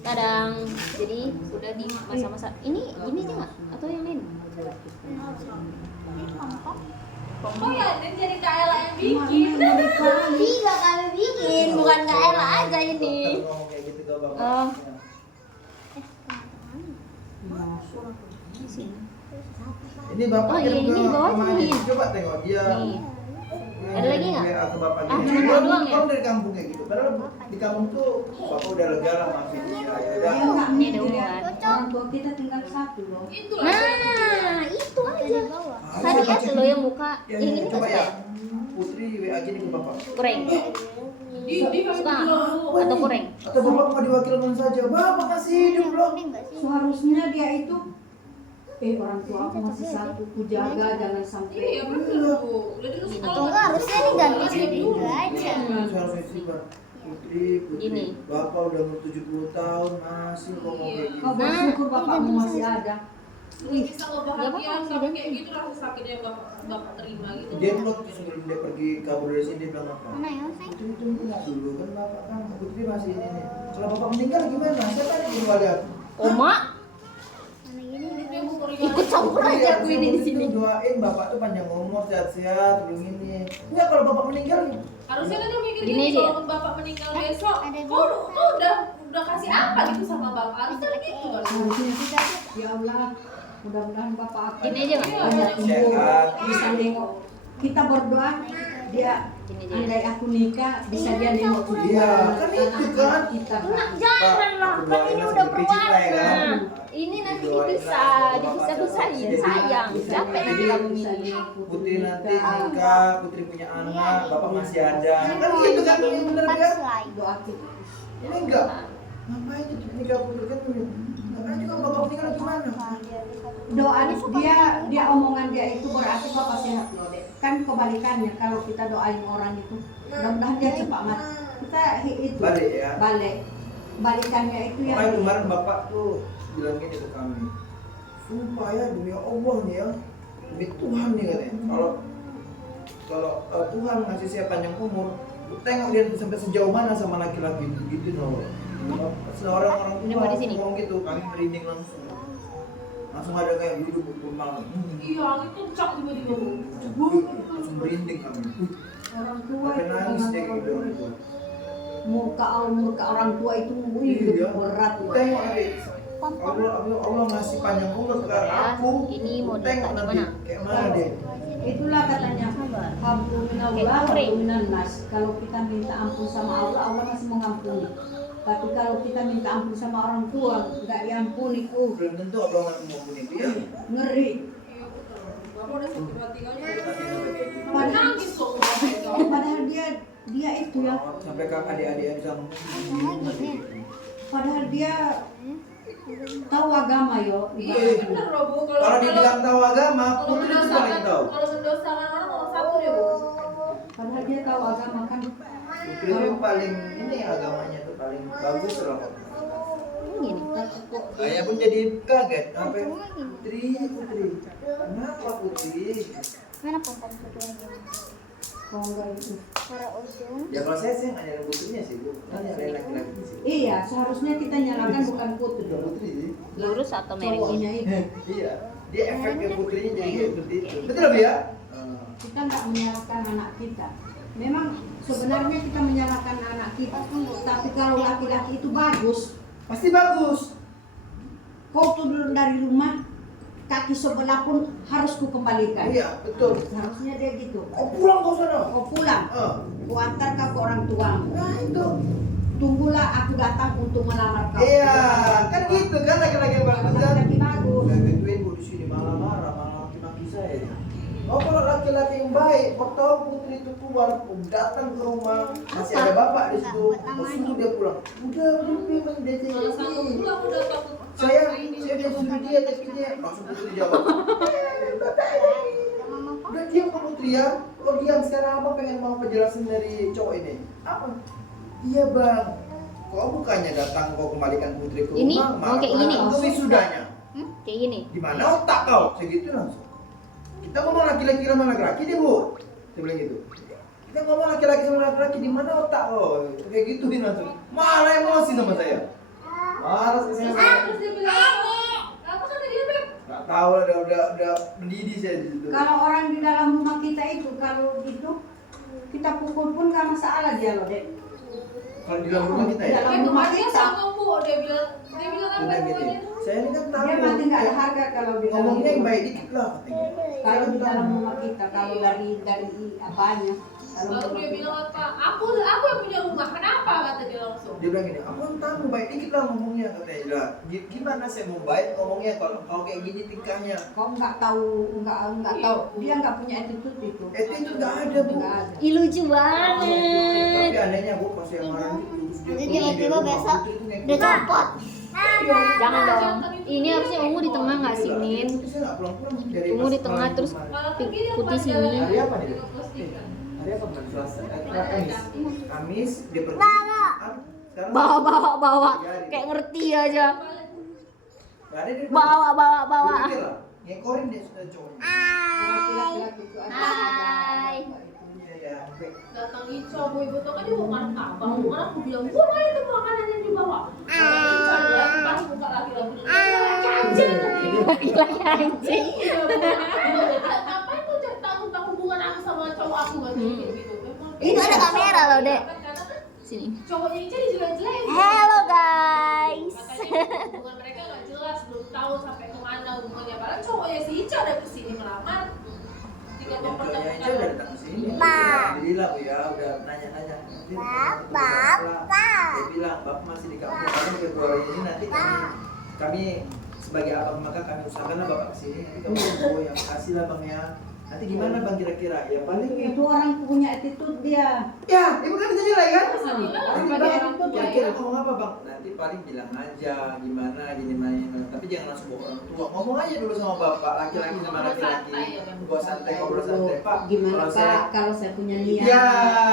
Kadang jadi udah di masa-masa ini gini aja nggak atau yang lain? Oh ya, ini jadi Kaela yang bikin. Iya kami bikin, bukan Kaela aja ini. Oh. Di sini. Ini bapak Oh, iya, ini di bawah kemana? nih. Coba tengok dia. Nih. Ada lagi nggak? Atau bapak Ah, gini. cuma dua doang ya? Kamu dari kampung kayak gitu. Padahal di kampung tuh bapak udah lega lah masih. Ya, udah. Ini ada hubungan. Orang tua kita tinggal satu loh. Itulah. Nah, itu aja. Tadi ada lo yang buka. Ya, Yang ini coba nggak ya. suka ya? Putri WA gini ke bapak. Kurang. Di Suka atau kurang? Atau bapak mau diwakilkan saja. Bapak masih hidup loh. Seharusnya dia itu orang tua aku masih satu, ku jaga jangan sampai. Iya benar Bu. Udah dulu Atau sekolah. enggak, harusnya diganti jadi dua aja. Seharusnya sih Pak. Putri, Gini. bapak udah umur 70 tahun masih kok mau kayak Kau gitu. bersyukur bapakmu masih ada. Bisa ngebahagiakan Nggak apa-apa, tapi sih, kayak gitu rasa sakitnya yang bapak terima gitu. Dia tuh sebelum dia pergi kabur dari sini dia bilang apa? Mana ya, sayang? Putri tunggu dulu kan bapak kan Putri masih ini nih. Kalau bapak meninggal gimana? Siapa yang kembali aku? Oma Mana gini? Dia mau kuliah. ikut campur aja aku ini di sini. Doain bapak tuh panjang umur, sehat-sehat, belum ini. Enggak kalau bapak meninggal Harusnya kan dia mikir Gini gitu, aja ya? kalau bapak meninggal besok, ada kau dua. udah kasih apa gitu sama bapak? Harusnya gitu kan. Harusnya ya Allah, mudah-mudahan bapak aku Gini aja nggak? banyak umur, Sehat. bisa nengok. Kita berdoa dia Gini aja. andai aku nikah bisa dia nengok cucu Iya, anak- kan itu anak kan. kita Enggak, kan. jangan lah, Aku kan doain ini lah udah sampai cita ya kan? berwarna. Ini nanti dipisah-pisahin, sayang. Siapa yang bilang ini? Putri nanti nikah, Putri punya anak, bapak masih ada. Kan gitu kan yang bener kan? Doa kita. Ini enggak. Ngapain itu nikah Putri kan? Ngapain juga bapak meninggal gimana? Doa dia omongan dia itu berarti bapak sehat loh dek. Kan kebalikannya kalau kita doain orang itu mudah-mudahan dia cepat mati. Kita itu Balik ya. balikannya itu yang Makanya kemarin bapak tuh bilang gini ke kami, sumpah ya demi Allah nih ya, demi Tuhan nih katanya, kalau Tuhan ngasih saya panjang umur, lu tengok dia sampai sejauh mana sama laki-laki itu gitu loh. Seorang Ini tua mau di sini? ngomong gitu, kami merinding langsung ada kayak duduk malam, Iya, angin kencang tiba-tiba Bu. langsung merinding kami. orang tua Sampai itu nangis deh dengan gitu orang tua. muka orang tua itu hidup Iya. berat loh. Tengok adik, Allah ngasih panjang umur ke aku. Ini mau Tengok diletak di nanti mana? kayak mana deh. Itulah katanya hablu minallah hablu minan nas. Kalau kita minta ampun sama Allah, Allah masih mengampuni. Tapi kalau kita minta ampun sama orang tua, nggak diampuni. Belum tentu abang akan mengampuni dia. Ngeri. Bapak udah sakit hati kali. Padahal, Nangis loh bapak itu. padahal dia itu ya. Sampai ke adik-adik bisa Padahal dia tahu agama yo. Iya bener loh Bu. kalau dibilang tahu agama, kalau Putri itu paling tahu. mendosakan orang nomor satu deh Bu. Padahal dia tahu agama kan. Putri itu paling ini agamanya tuh paling bagus loh. Gini. Saya pun jadi kaget sampai Putri. Kenapa Putri? Mana pom-pom satu lagi? Kalau enggak itu. Para ujung. Ya kalau saya sih nggak nyari Putrinya sih, Bu. Kan ada laki-laki di sini. Iya, seharusnya kita nyalakan bukan putri. Bukan Putri sih. Lurus atau merengin? Cowoknya itu. Iya. Dia efeknya Putrinya jadi kayak seperti itu. Betul ya, Bu ya? Kita nggak menyalahkan anak kita. Memang sebenarnya kita menyalahkan anak kita, tapi kalau laki-laki itu bagus, Pasti bagus. kau turun dari rumah, kaki sebelah pun harus ku kembalikan. Iya, betul. Harusnya dia gitu. Oh pulang kau sana. Kau pulang, ku antar kau ke orang tua. Nah itu. Tunggulah aku datang untuk melamar kau. Iya, kan gitu kan laki-laki yang bagus kan. Laki-laki bagus. Saya gituin Bu di sini malah marah, malah maki saya. Oh kalau laki-laki yang baik, mau tahu Putri itu keluar, datang ke rumah, masih ada bapak di situ, suruh dia pulang. Udah memang dia Kalau sanggup jadi. pulang udah takut. Saya udah suruh dia, tapi dia langsung Putri jawab. Udah diam kok Putri ya. Kalau diam sekarang abang pengen mau penjelasan dari cowok ini. Apa? Iya bang. Kau bukannya datang kau kembalikan Putri ke rumah, Ini mau malah kayak kau gini? datang ke wisudanya. Kayak gini. Di mana otak kau? Segitu langsung. Kita ngomong laki-laki sama laki-laki deh Bu. Saya bilang gitu. Kita ngomong laki-laki sama laki-laki di mana otak kau? Kayak gituin langsung. Malah emosi sama saya. Harus kesini. Terus dia bilang apa kata dia Beb? Nggak tahu lah, udah mendidih saya di situ. Kalau orang di dalam rumah kita itu, kalau itu kita pukul pun nggak masalah dia loh, Dek. Kalau di dalam rumah kita ya. Dalam Itu rumah dia kita. sanggup Bu, dia bilang apa Udah gini. namanya? Saya ini kan tahu. Dia mati nggak ada harga kalau di dalam Ngomongnya yang rumah. baik dikit lah katanya. Kalau di dalam rumah kita, kalau dari apanya? Kalau Lalu dia bilang apa? Aku yang punya rumah, kenapa kata dia langsung? Dia bilang gini, aku kan tahu baik dikit lah ngomongnya katanya. Lah, gimana saya mau baik ngomongnya kalau kayak gini tingkahnya? kau nggak tahu, nggak tahu. Dia nggak punya attitude itu. Itu nggak ada bu. Nggak ada. Ih, lucu banget. Tapi anehnya bu pas yang marah gitu, Nanti tiba-tiba besok udah copot. Jangan dong. Ini harusnya ungu di tengah nggak sih, Min? Saya nggak pulang-pulang dari Ungu pas di tengah kemarin terus kemarin. Malah pergi dia putih pas sini. jalan Hari apa nih? dengan postingan. Hari apa bulan Selasa? Kamis. Kamis dia pergi. Sekarang Bawa. Kayak ngerti aja. nggak ada dia. Bawa. Dia lah, ngekorin dia sudah cowoknya. Laki-laki itu ada. Hai. Iya ya. Sampai Datang Ico, Bu Ibu tau kan dia mau makan apa? Bukan aku bilang, buang aja tuh makanan yang dibawa. Ico adalah pas buka laki-laki. Laki anjing. Laki-laki anjing. Iya, ngapain tuh tanggung hubungan aku sama cowok aku gitu. Itu ada kamera loh, Dek. Karena kan Sini. cowoknya Ica dijelek-jelekin. Hello guys. Katanya hubungan mereka nggak jelas, belum tahu sampai kemana hubungannya. Padahal cowoknya si Ica ada kesini melamar. Tinggal yang cowoknya aja mempertemukan. udah datang sini. Alhamdulillah bu ya, udah nanya-nanya. Dia bilang, Bapak masih di kampung. Karena Februari ini nanti kami sebagai abang maka kami usahakanlah Bapak kesini. Nanti kamu yang kasih lah bang ya. Nanti gimana bang kira-kira? Ya paling Itu orang punya attitude dia. ya, ibu kan bisa nilai kan? Alhamdulillah lah Nanti sebagai bang, orang tua kira-kira ya. ngomong apa bang? Nanti paling bilang aja gimana gini main. Tapi jangan langsung bawa orang tua. Ngomong aja dulu sama bapak, laki-laki sama laki-laki. Gua santai, ngobrol santai pak. Gimana Kalau Pak saya- kalau saya punya niat? Ya,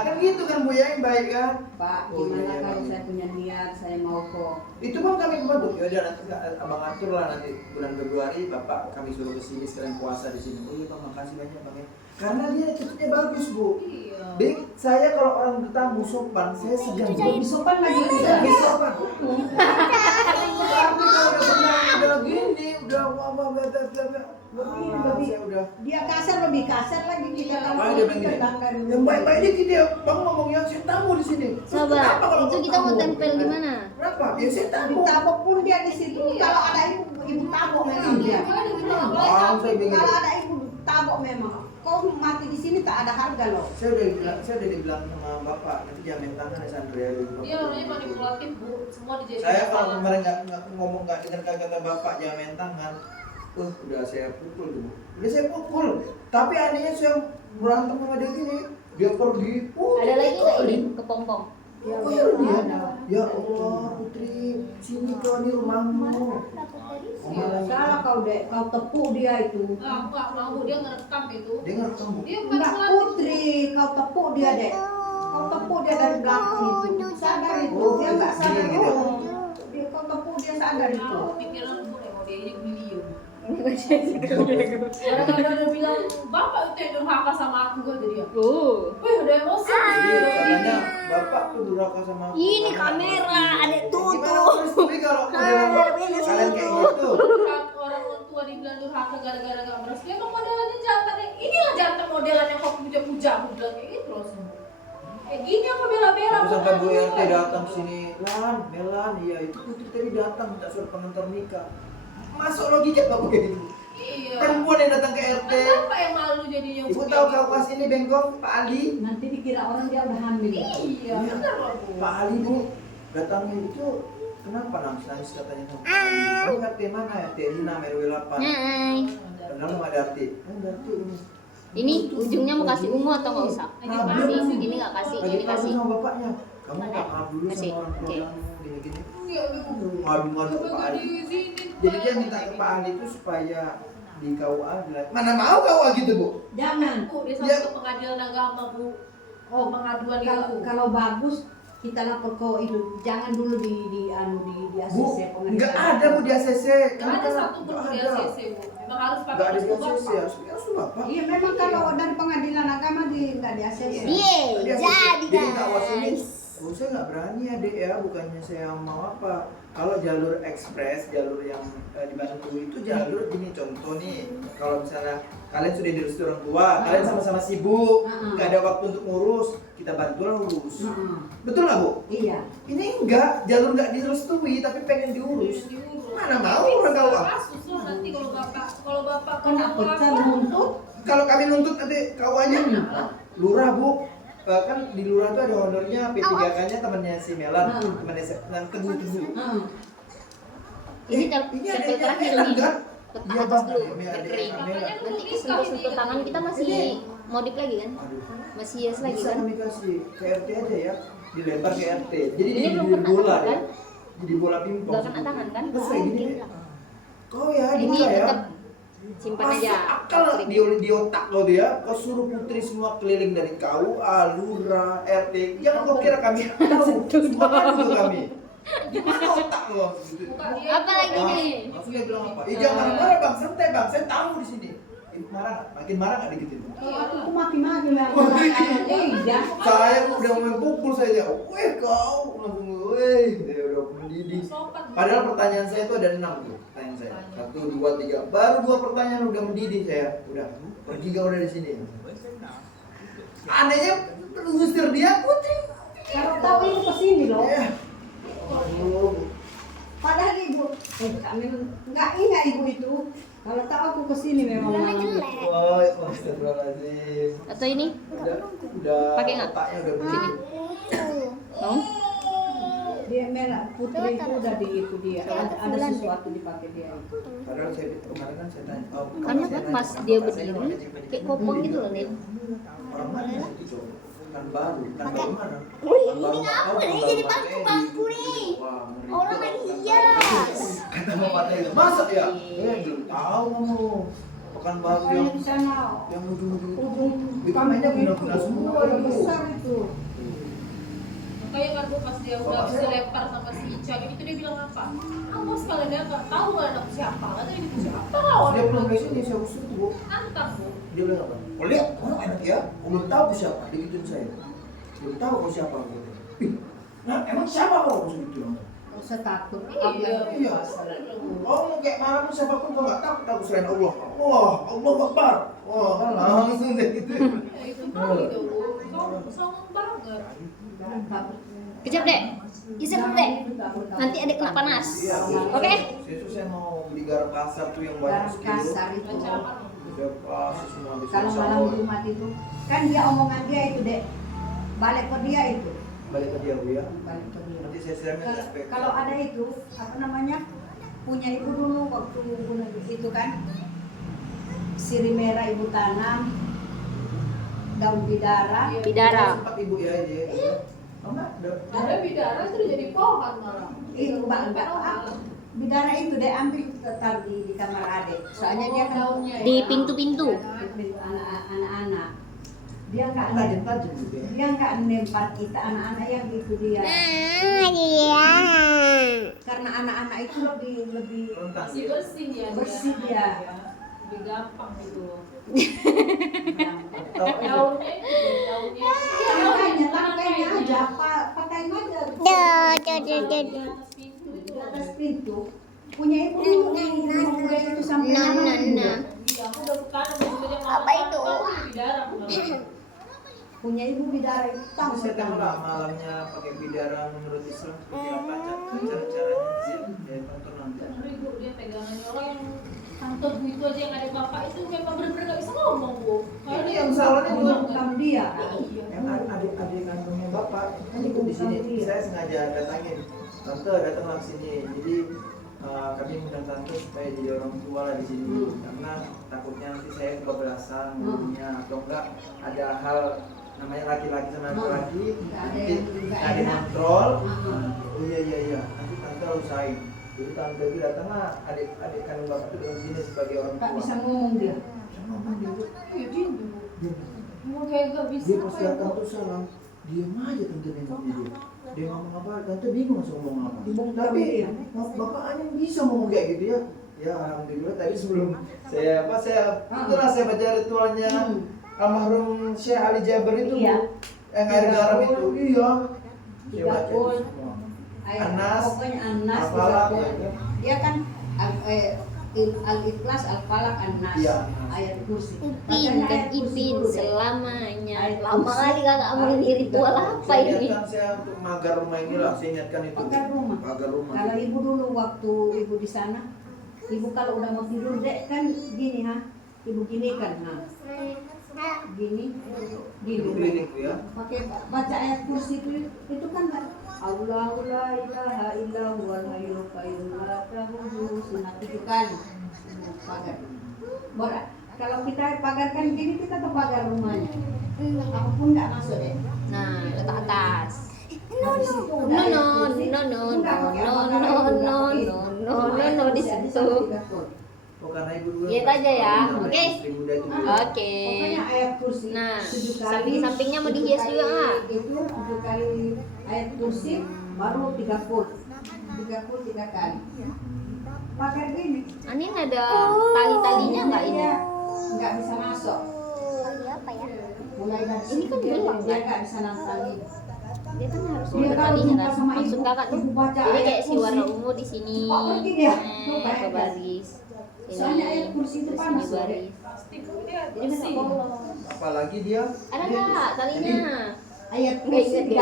kan gitu kan bu ya yang baik kan? Pak, Oh, gimana iya, kalau Bang. saya punya niat, saya mau kok. Itu pun kami membantu. Ya udah nanti abang atur lah nanti bulan Februari bapak kami suruh kesini sekalian puasa di sini. Oh iya bang, makasih banyak bang ya. Karena dia attitude-nya bagus bu. Iya. Bing, saya kalau orang bertamu sopan, saya segan bu. Sopan lagi Lebih dia. sopan. Tapi kalau udah pernah udah gini, udah wabah Lebih- saya udah. Dia kasar lebih kasar lagi kita kalau Makanya dia bilang kita gini, bangga dulu. yang baik-baik dikit dia, bang ngomongnya saya tamu di sini. Terus Sabar. kenapa kalau Itu mau kita mau tamu? tempel di mana? Kenapa? Ya saya tamu. Ditabok pun dia di situ. Kalau ada ibu tabok memang dia. Makanya dia bilang, Bang, saya bingung. Kalau ada ibu tabok memang. Kau mati di sini tak ada harga loh. Saya udah dibilang sama bapak, nanti jangan main tangan ya Sandra ya. Dia orangnya manipulatif bu, semua dijadikan Saya kalau salah. kemarin nggak ngomong nggak dengar kata bapak jangan main tangan, udah saya pukul tuh. Udah saya pukul. Tapi anehnya saya berantem sama dia gini, dia pergi. Ada lagi nggak ini kepompong? Ya, Oh ya dia. Ya Allah Putri, sini kau ini rumahmu. Oma lagi. Salah kau dek, kau tepuk dia itu. Aku nggak mau, dia ngerekam itu. Dia nggak kamu. Dia Enggak manipulatif. Putri, kau tepuk dia dek. Kau tepuk dia dari belakang itu. Sadar itu, dia nggak sadar. Gitu. Oh, dia kau tepuk dia sadar itu. Tahu pikiran aku nih, mau dia ini video. Gara-gara dia bilang, bapak itu yang durhaka sama aku kata dia. Wih, udah emosi. Jadi katanya bapak tuh durhaka sama aku. Ini kamera, adek tutup. Gimana tapi kalau kalian kayak gitu? Orang tua dibilang durhaka gara-gara gak merestui, emang modelannya jantan ya? Inilah jantan modelan yang kau puja-puja, aku bilang kayak gitu loh semua. Kayak gini aku bela-bela. Aku sampai Bu bukan RT aku. datang sini, Melan, iya itu Putri tadi datang minta surat pengantar nikah. Masuk logika gak begitu? Iya. Perempuan yang datang ke RT. Kenapa yang malu jadinya? Ibu tahu kau pas ini bengkok Pak Ali? Nanti dikira orang dia udah hamil. Iya, benar loh bu. Pak Ali Bu datangnya itu kenapa nangis katanya sama Pak Ali? Kamu RT mana RT 6 RW 8? Hai. Padahal nggak ada RT. Ada RT ini. Ini ujungnya mau kasih ungu atau nggak usah? Kabur. Kasih. Ini nggak kasih. Lagi Ini kasih. sama bapaknya. Kamu nggak kabur dulu Kasih. sama orang tua Oke. kamu gini-gini. Iya, bu. Ngadu-ngadu ke Pak Gak Ali. diizinin. Jadi dia minta ke Pak Ali itu supaya di KUA bilang, mana mau KUA gitu Bu? Jangan. Bu, dia Ya. sampai ke pengadilan agama bu. Oh, pengaduan kalau itu. kalau bagus kita lapor ke itu. Jangan dulu di ACC Bu, pengadilan. nggak ada Bu di ACC. Gak ada satu pun Nggak di ada. ACC bu. Memang harus Nggak pakai ada di restu ACC, bapak. harus Bapak. Iya memang kalau dari pengadilan agama di nggak di ACC. Iya, Jadi jadi minta was ini guys. Oh, saya nggak berani adik ya, bukannya saya mau apa. Kalau jalur ekspres, jalur yang dibantu itu jalur gini, contoh nih, kalau misalnya kalian sudah direstui orang tua, kalian sama-sama sibuk, nggak ada waktu untuk ngurus, kita bantulah urus. Betul nggak Bu? Iya. Ini enggak, jalur nggak direstui tapi pengen diurus. Mana mau orang tahu ah? Kasus loh nanti kalau bapak Kenapa kita nuntut? Kalau kami nuntut nanti KUA-nya lurah Bu. Kan di lurah itu ada honornya P3K-nya temannya si Melan, temannya yang teguh-teguh. Ini ini ada stempel terakhir Melan nih. kan? Letak Dia atas bang, dulu, dia ada kering. Melan. Nanti sentuh tangan kita masih modif lagi kan? Aduh. Masih yes lagi Bisa kan? kami kasih ke RT aja ya, dilempar ke RT. Jadi Ini belum jadi pernah bola tangan, ya, kan? jadi bola pingpong. Gak kena tangan kan? Terus kayak gini deh. Kau ya, Ini bisa ya. tetap simpan Masuk aja. akal di otak kau tuh ya. Kau suruh putri semua keliling dari KUA, lurah, RT. Jangan kau kira kami tahu. Semua kan itu kami. Gimana otak lo? Apa lagi nih? Langsung dia bilang apa? Jangan marah-marah bang, santai bang. Saya tahu di sini. Marah nggak? Makin marah nggak dikit itu? Aku maki-maki memang. Iya. Saya udah mau pukul saja. Weh kau langsung weh. Dia udah mendidih. Padahal pertanyaan saya itu ada 6 tuh. Pertanyaan saya 1, 2, 3. Baru 2 pertanyaan udah mendidih saya. Udah pergi kau dari sini. Anehnya ngusir dia putri. Kalau tahu ibu kesini loh. Ya. Aduh. Padahal ibu, kami nggak ingat ibu itu. Kalau tahu aku kesini memang. Woi, astagfirullahaladzim. Atau ini? Udah Pakai nggak? otaknya udah Sini. begini. Mau? Dia merah putri itu udah di itu dia. Ada sesuatu dipakai dia. Padahal saya kemarin kan saya tanya. Oh, Karena saya kan nanya pas sama dia bapak saya, berdiri, magic-magic. kayak kopong gitu loh, Nin. Orang mana itu cowok? Kan baru mana? Wih, Kan baru ini nggak tahu, apa nih? kan Jadi baru bangku-bangku pakai. nih. Wah, ngeri. Orang lagi hias. Kata bapak saya, masa ya? Belum tahu kamu. Pekan baru Saya yang di sana ujung-ujung itu. ujung Itu mainnya guna-guna semua yang itu. besar itu. Kayak kan Bu pas dia udah bisa lempar sama si Ica gitu dia bilang apa? Aku sekali dia nggak tahu nggak anak siapa, katanya itu siapa Dia belum ke sini, saya usir tuh, Bu. Antang Bu. Dia bilang apa? Oh lihat, orang enak ya. Oh, belum tahu siapa, dia gituin saya. Belum tahu kau siapa kau. Ih, nah emang siapa kau? Saya gitu. Nggak usah takut. Iya. Iya. Oh mau kayak mana pun siapapun kau nggak takut aku selain Allah. Wah, Allah Akbar. Wah, langsung kayak gitu. Itu tahu itu Bu. Songong banget. Kejap, Dek. Isep dulu, Dek. Nanti adik kena panas. Iya, Oke? saya mau beli garam kasar tuh yang banyak Garam sekilo. kasar itu. Saya kasih semua bisa. Kalau malam Jumat itu kan dia omongan dia itu dek balik ke dia itu. Balik ke dia Bu ya. Balik ke dia. Nanti saya share Kalau ada itu apa namanya punya ibu dulu waktu itu kan sirih merah ibu tanam daun bidara. Bidara. Sempat Ibu ya ini. Oh enggak, Ada bidara itu udah jadi pohon malah. Itu enggak bidara itu dia ambil tetap di kamar adik. Soalnya dia kan daunnya Di ya. pintu-pintu. anak-anak dia enggak tajam-tajam gitu ya. dia enggak nempel kita anak-anak yang itu dia. Iya. Karena anak-anak itu lebih Rentan Masih ya. bersih dia. Bersih dia. Lebih gampang gitu. Tahu aja. Daunnya itu, daunnya. tangkainya aja patahin aja Di atas pintu itu. di atas pintu punya ibu dulu udah itu sampai Nah. Iya, aku udah bukan Apa itu? Bidara. punya ibu bidara itu tahu Saya tahu lah malamnya pakai bidara menurut Islam seperti apa cara-caranya saya tonton nanti. Ngeri Bu, dia pegangannya orang yang tante Bu itu aja yang ada bapak itu memang benar-benar gak bisa ngomong Bu. Ini yang salahnya Bu. bukan dia Iya. Yang adik kandungnya bapak kan ikut di sini. Saya sengaja datangin. Tante datanglah ke sini. Jadi kami undang tante supaya jadi orang tua lah di sini. Karena takutnya nanti saya kebablasan ngomongnya atau enggak ada hal namanya laki-laki sama laki-laki nanti nggak ada yang kontrol. Oh iya nanti tante usahain. Jadi tante itu datanglah adik kandung bapak itu datang sini sebagai orang tua. nggak bisa ngomong dia Sama apa dia Bu? Iya, dia Bu. Dia Mau kayak gak bisa dia apa pas ya datang Bu? tuh salah diam aja tante nengoknya dia ngomong apa tante bingung langsung ngomong apa tapi bapak Anin bisa ngomong kayak gitu ya ya alhamdulillah tadi sebelum saya itulah saya baca ritualnya almarhum Syekh Ali Jaber itu Iya. Bu. Yang air garam itu iya Saya baca itu 30. semua. Ayat Anas, pokoknya Anas Al-Falaq, 30. ya. Dia kan Al-Ikhlas, Al-Falaq, An-Nas. Iya. Ayat kursi. Upin Bacanya dan ayat kursi Ipin dulu deh. selamanya. Ayat Lama kursi. kali kakak mau ini ritual apa Saya ini? ingatkan saya untuk magar rumah ini lah, saya ingatkan itu. Pagar rumah. Pagar rumah. Kalau ibu dulu waktu ibu di sana, ibu kalau udah mau tidur dek kan gini ha, ibu gini kan, nah gini, Itu klinik tuh ya. pakai baca ayat kursi itu kan Allahu la ilaha illa huwal hayyul qayyum la ta'khudhuhu sinatun itu kan pagar. Kalau kita pagarkan gini kita tuh pagar rumahnya, apapun nggak masuk deh. Nah, letak atas. Habis itu No udah ayat no kursi, no no udah no pakai no pagar no ibu no pakai. no no no di situ. Oh, karena ibu dulu. Lihat aja ya, oke? Istri muda itu. Oke. Pokoknya ayat kursi. Nah, 7 kali, samping-sampingnya mau 7 dihias kali juga, ah. Itu 7 kali ayat kursi baru 30. 33 kali. Pakai gini. Ini ada tali-talinya nggak ini? Dia nggak bisa masuk. Tali apa ya? Mulai dari Ini situ kan dia gelap, dia kan? nggak bisa nantangin. Dia kan harus Dia ada kalau talinya jumpa kan. sama Maksud ibu, kakak tuh. ibu baca Jadi ayat kayak si warna kursi. ungu di sini. Cepat pergi dia. Ke baris. Soalnya ayat kursi itu Terus panas ini loh, baris. Pasti dia Jadi nggak bersih. bolong. Apalagi dia. Ada nggak talinya? Ayat Nggak kursi ingat